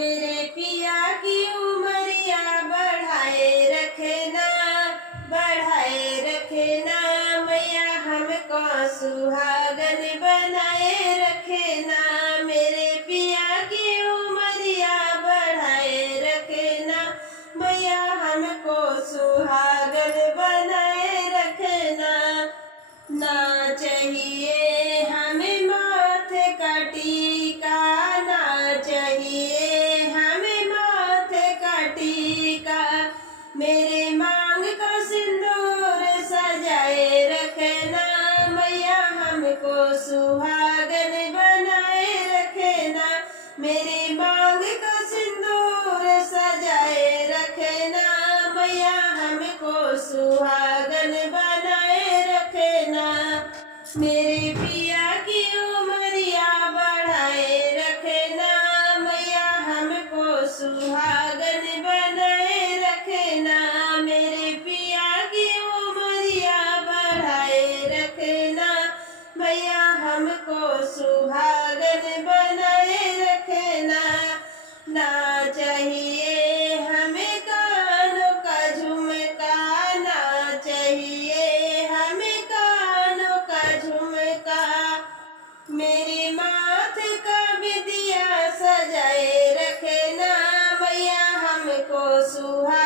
मेरे पिया की उमरिया बढ़ाए रखना मैया हमको सुहागन बनाए रखना। मेरे पिया की उमरिया बढ़ाए रखना मैया हमको सुहागन बनाए रखना। ना चाहिए हमें माथे का टीका, ना चाहिए हमें माथे का टीका, मेरे मांग का सिंदूर सजाए रखना मैया हमको सुहागन बनाए रखना। मेरी मांग का सिंदूर सजाए रखना मैया हमको सुहागन बनाए रखना। मेरे पिया की उमरिया बढ़ाए रखना मैया हमको सुहागन बनाए रखना। मेरे पिया की उमरिया बढ़ाए रखना मैया हमको सुहागन बनाए रखना। ना चाहिए हमें कानों का झुमका, ना चाहिए हमें कानों का झुमका, मेरे माथे का बिंदिया सजाए रखना मैया हमको सुहा